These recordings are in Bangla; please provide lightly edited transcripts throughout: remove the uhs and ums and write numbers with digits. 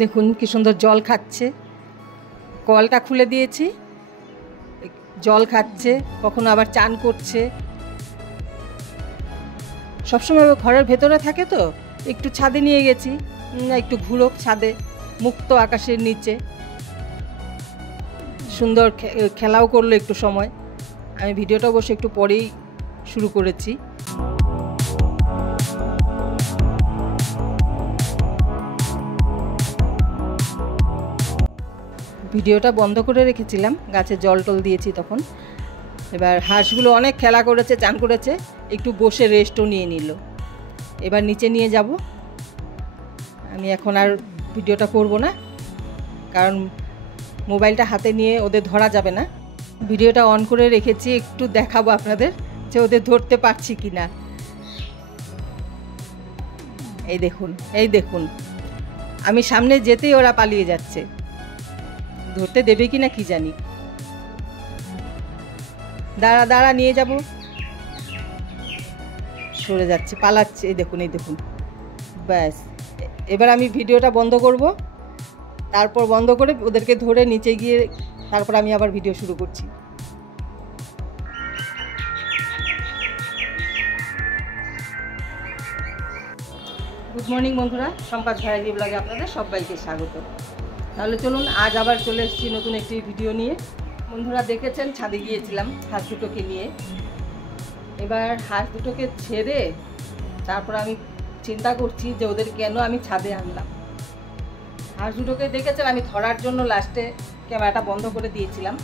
দেখুন কি সুন্দর জল খাচ্ছে, কলটা খুলে দিয়েছি, জল খাচ্ছে, কখনো আবার চান করছে। সবসময় ঘরের ভেতরে থাকে তো, একটু ছাদে নিয়ে গেছি, একটু ঘুরোক ছাদে, মুক্ত আকাশের নিচে। সুন্দর খেলাও করলো একটু সময়। আমি ভিডিওটা অবশ্য একটু পরেই শুরু করেছি। ভিডিওটা বন্ধ করে রেখেছিলাম, গাছে জল টল দিয়েছি তখন। এবার হাঁসগুলো অনেক খেলা করেছে, চান করেছে, একটু বসে রেস্টও নিয়ে নিল। এবার নিচে নিয়ে যাব। আমি এখন আর ভিডিওটা করব না, কারণ মোবাইলটা হাতে নিয়ে ওদের ধরা যাবে না। ভিডিওটা অন করে রেখেছি, একটু দেখাবো আপনাদের যে ওদের ধরতে পারছি কি না। এই দেখুন, এই দেখুন, আমি সামনে যেতেই ওরা পালিয়ে যাচ্ছে। ধরতে দেবে কি না কি জানি। দাঁড়া দাঁড়া, নিয়ে যাব। সরে যাচ্ছে, পালাচ্ছে। এই দেখুন, এই দেখুন। ব্যাস, এবার আমি ভিডিওটা বন্ধ করব, তারপর বন্ধ করে ওদেরকে ধরে নিচে গিয়ে তারপর আমি আবার ভিডিও শুরু করছি। গুড মর্নিং বন্ধুরা, সম্পাদ ভ্যারাইটি ব্লগে আপনাদের সবাইকে স্বাগত। তাহলে চলুন, আজ আবার চলে এসেছি নতুন একটি ভিডিও নিয়ে। বন্ধুরা দেখেছেন ছাদে গিয়েছিলাম হাঁস দুটোকে নিয়ে। এবার হাঁস দুটোকে ছেড়ে তারপর আমি চিন্তা করছি যে ওদের কেন আমি ছাদে আনলাম। হাঁস দুটোকে দেখেছেন আমি ধরার জন্য লাস্টে ক্যামেরাটা বন্ধ করে দিয়েছিলাম।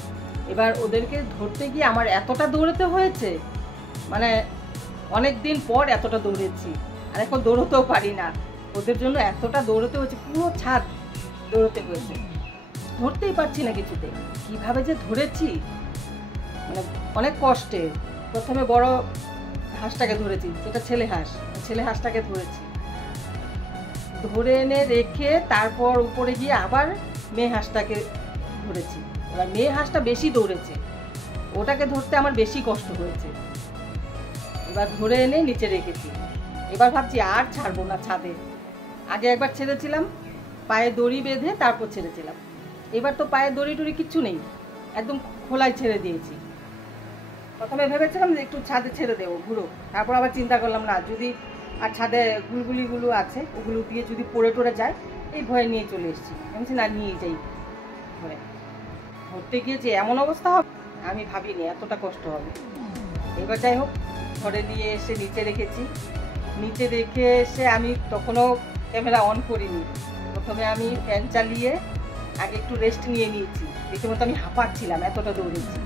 এবার ওদেরকে ধরতে গিয়ে আমার এতটা দৌড়াতে হয়েছে, মানে অনেক দিন পর এতটা দৌড়েছি, আর এখন দৌড়তেও পারি না। ওদের জন্য এতটা দৌড়তে হয়েছে, পুরো ছাদ দৌড়তে হয়েছে, ধরতেই পারছি না কিছুতে। কিভাবে যে ধরেছি, মানে অনেক কষ্টে। প্রথমে বড় হাঁসটাকে ধরেছি, যেটা ছেলে হাঁস, ছেলে হাঁসটাকে ধরেছি, ধরে এনে রেখে তারপর উপরে গিয়ে আবার মেয়ে হাঁসটাকে ধরেছি। এবার মেয়ে হাঁসটা বেশি দৌড়েছে, ওটাকে ধরতে আমার বেশি কষ্ট হয়েছে। এবার ধরে এনে নিচে রেখেছি। এবার ভাবছি আর ছাড়বো না ছাদে। আগে একবার ছেড়েছিলাম, পায়ে দড়ি বেঁধে তারপর ছেড়েছিলাম। এবার তো পায়ে দড়ি টড়ি কিচ্ছু নেই, একদম খোলায় ছেড়ে দিয়েছি। প্রথমে ভেবেছিলাম যে একটু ছাদে ছেড়ে দেবো ঘুরো, তারপর আবার চিন্তা করলাম না, যদি আর ছাদে গুলগুলিগুলো আছে ওগুলো দিয়ে যদি পড়ে টড়ে যায়, এই ভয়ে নিয়ে চলে এসেছি। আমি না, নিয়ে যাই ঘরে। ধরতে গিয়ে যে এমন অবস্থা হবে আমি ভাবিনি, এতটা কষ্ট হবে। এবার যাই হোক, ঘরে নিয়ে এসে নিচে রেখেছি। নিচে রেখে এসে আমি তখনও ক্যামেরা অন করিনি। প্রথমে আমি ফ্যান চালিয়ে আগে একটু রেস্ট নিয়ে নিয়েছি। রীতিমতো আমি হাঁপাচ্ছিলাম, এতটা দৌড়েছি।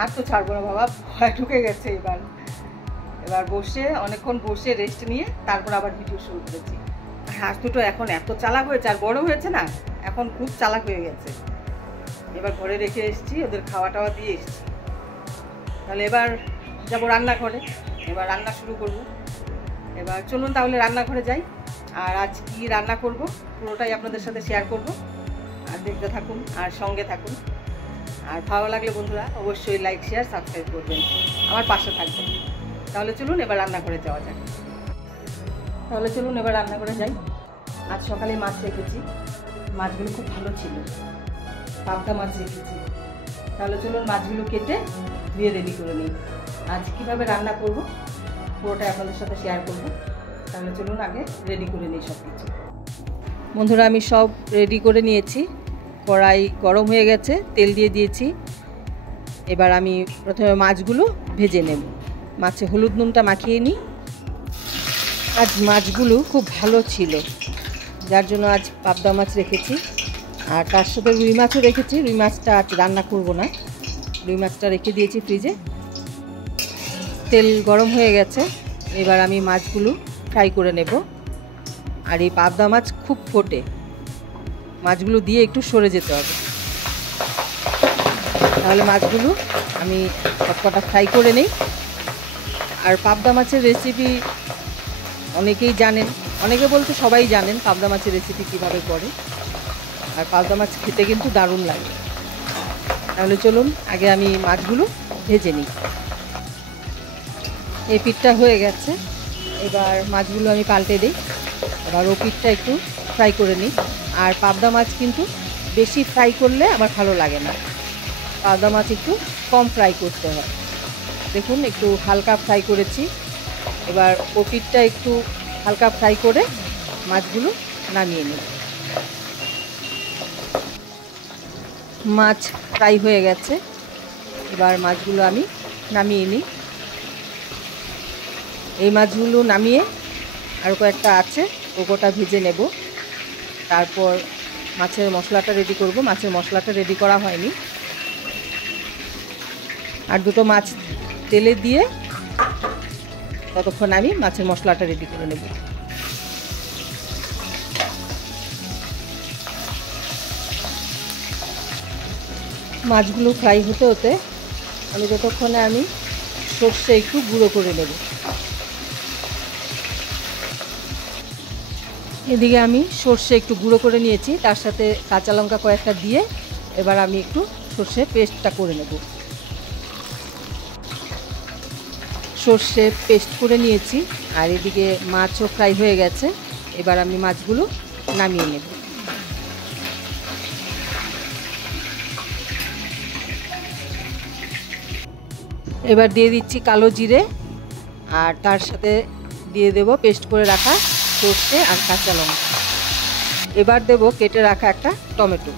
আর তো ছাড়বো না বাবা, ভয় ঢুকে গেছে। এবার বসে অনেকক্ষণ বসে রেস্ট নিয়ে তারপর আবার ভিডিও শুরু করেছি। হাঁস দুটো এখন এত চালাক হয়েছে, আর বড় হয়েছে না, এখন খুব চালাক হয়ে গেছে। এবার ঘরে রেখে এসেছি, ওদের খাওয়া টাওয়া দিয়ে এসেছি। তাহলে এবার যাবো রান্নাঘরে, এবার রান্না শুরু করব। এবার চলুন তাহলে রান্নাঘরে যাই। আর আজ কি রান্না করব পুরোটাই আপনাদের সাথে শেয়ার করব, আর দেখতে থাকুন আর সঙ্গে থাকুন। আর ভালো লাগলে বন্ধুরা অবশ্যই লাইক শেয়ার সাবস্ক্রাইব করবেন, আমার পাশে থাকবেন। তাহলে চলুন এবার রান্নাঘরে যাওয়া যাক। তাহলে চলুন এবার রান্নাঘরে যাই। আজ সকালে মাছ রেখেছি, মাছগুলো খুব ভালো ছিল, পাবদা মাছ রেখেছি। তাহলে চলুন মাছগুলো কেটে ধুয়ে রেডি করে নিই। আজ কীভাবে রান্না করব পুরোটাই আপনাদের সাথে শেয়ার করব। তাহলে চলুন আগে রেডি করে নিই সব কিছু। বন্ধুরা আমি সব রেডি করে নিয়েছি, কড়াই গরম হয়ে গেছে, তেল দিয়ে দিয়েছি। এবার আমি প্রথমে মাছগুলো ভেজে নেব। মাছে হলুদ নুনটা মাখিয়ে নিই। আজ মাছগুলো খুব ভালো ছিল, যার জন্য আজ পাবদা মাছ রেখেছি। আর তার সাথে রুই মাছও রেখেছি। রুই মাছটা আজ রান্না করব না, রুই মাছটা রেখে দিয়েছি ফ্রিজে। তেল গরম হয়ে গেছে, এবার আমি মাছগুলো ফ্রাই করে নেব। আর এই পাবদা মাছ খুব ফোটে, মাছগুলো দিয়ে একটু সরে যেতে হবে, তাহলে মাছগুলো আমি সবকটা ফ্রাই করে নিই। আর পাবদা মাছের রেসিপি অনেকেই জানেন, অনেকে বলতে সবাই জানেন পাবদা মাছের রেসিপি কীভাবে করে। আর পাবদা মাছ খেতে কিন্তু দারুণ লাগে। তাহলে চলুন আগে আমি মাছগুলো ভেজে নিই। এই পিঠটা হয়ে গেছে, এবার মাছগুলো আমি পাল্টে দিই। এবার ও পিঠটা একটু ফ্রাই করে নিই। আর পাবদা মাছ কিন্তু বেশি ফ্রাই করলে আমার ভালো লাগে না, পাবদা মাছ একটু কম ফ্রাই করতে হয়। দেখুন একটু হালকা ফ্রাই করেছি। এবার ওপিটটা একটু হালকা ফ্রাই করে মাছগুলো নামিয়ে নিই। মাছ ফ্রাই হয়ে গেছে, এবার মাছগুলো আমি নামিয়ে নিই। এই মাছগুলো নামিয়ে আর কয়েকটা আছে ওটা ভেজে নেব, তারপর মাছের মশলাটা রেডি করব। মাছের মশলাটা রেডি করা হয়নি, আর দুটো মাছ তেলে দিয়ে ততক্ষণ আমি মাছের মশলাটা রেডি করে নেব। মাছগুলো ফ্রাই হতে হতে ততক্ষণে আমি সর্ষে একটু গুঁড়ো করে নেব। এদিকে আমি সর্ষে একটু গুঁড়ো করে নিয়েছি, তার সাথে কাঁচা লঙ্কা কয়েকটা দিয়ে এবার আমি একটু সর্ষে পেস্টটা করে নেব। সর্ষে পেস্ট করে নিয়েছি, আর এদিকে মাছও ফ্রাই হয়ে গেছে। এবার আমি মাছগুলো নামিয়ে নেব। এবার দিয়ে দিচ্ছি কালো জিরে, আর তার সাথে দিয়ে দেব পেস্ট করে রাখা সর্ষে আর কাঁচা লঙ্কা। এবার দেব কেটে রাখা একটা টমেটো,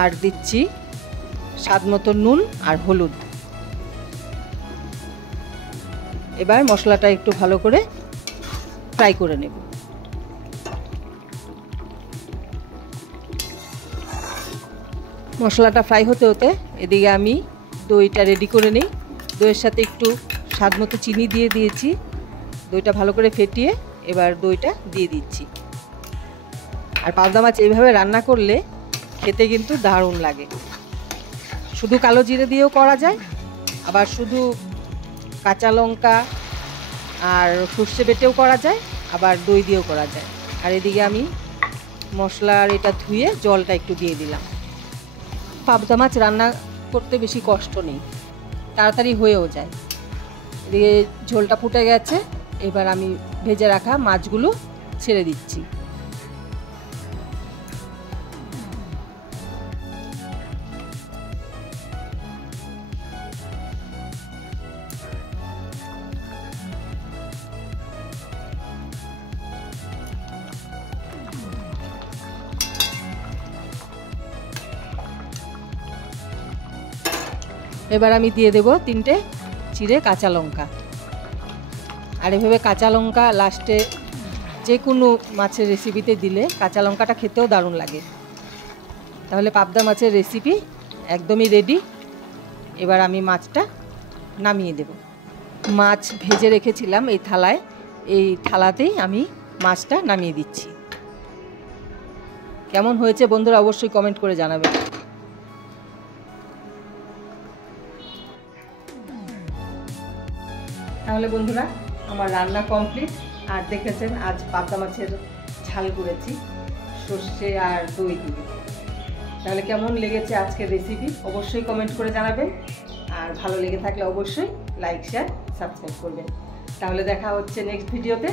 আর দিচ্ছি স্বাদ মতো নুন আর হলুদ। এবার মশলাটা একটু ভালো করে ফ্রাই করে নেব। মশলাটা ফ্রাই হতে হতে এদিকে আমি দইটা রেডি করে নিই। দইয়ের সাথে একটু স্বাদ মতো চিনি দিয়ে দিয়েছি। দইটা ভালো করে ফেটিয়ে এবার দইটা দিয়ে দিচ্ছি। আর পাবদা মাছ এইভাবে রান্না করলে খেতে কিন্তু দারুণ লাগে। শুধু কালো জিরে দিয়েও করা যায়, আবার শুধু কাঁচা লঙ্কা আর সর্ষে বেটেও করা যায়, আবার দই দিয়েও করা যায়। আর এদিকে আমি মশলার এটা ধুয়ে জলটা একটু দিয়ে দিলাম। পাবদা মাছ রান্না করতে বেশি কষ্ট নেই, তাড়াতাড়ি হয়েও যায়। এদিকে ঝোলটা ফুটে গেছে, এবার আমি ভেজে রাখা মাছগুলো ছেড়ে দিচ্ছি। এবার আমি দিয়ে দেব 3টে চিড়ে কাঁচা লঙ্কা। আর এভাবে কাঁচা লঙ্কা লাস্টে যে কোনো মাছের রেসিপিতে দিলে কাঁচা লঙ্কাটা খেতেও দারুণ লাগে। তাহলে পাবদা মাছের রেসিপি একদমই রেডি। এবার আমি মাছটা নামিয়ে দেব। মাছ ভেজে রেখেছিলাম এই থালায়, এই থালাতেই আমি মাছটা নামিয়ে দিচ্ছি। কেমন হয়েছে বন্ধুরা অবশ্যই কমেন্ট করে জানাবেন। তাহলে বন্ধুরা আমার রান্না কমপ্লিট। আর দেখেছেন আজ পাবদা মাছের ঝাল করেছি সর্ষে আর দই দিয়ে। তাহলে কেমন লেগেছে আজকের রেসিপি অবশ্যই কমেন্ট করে জানাবেন। আর ভালো লেগে থাকলে অবশ্যই লাইক শেয়ার সাবস্ক্রাইব করবেন। তাহলে দেখা হচ্ছে নেক্সট ভিডিওতে।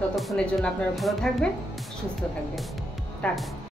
ততক্ষণের জন্য আপনারা ভালো থাকবেন, সুস্থ থাকবেন। টাটা।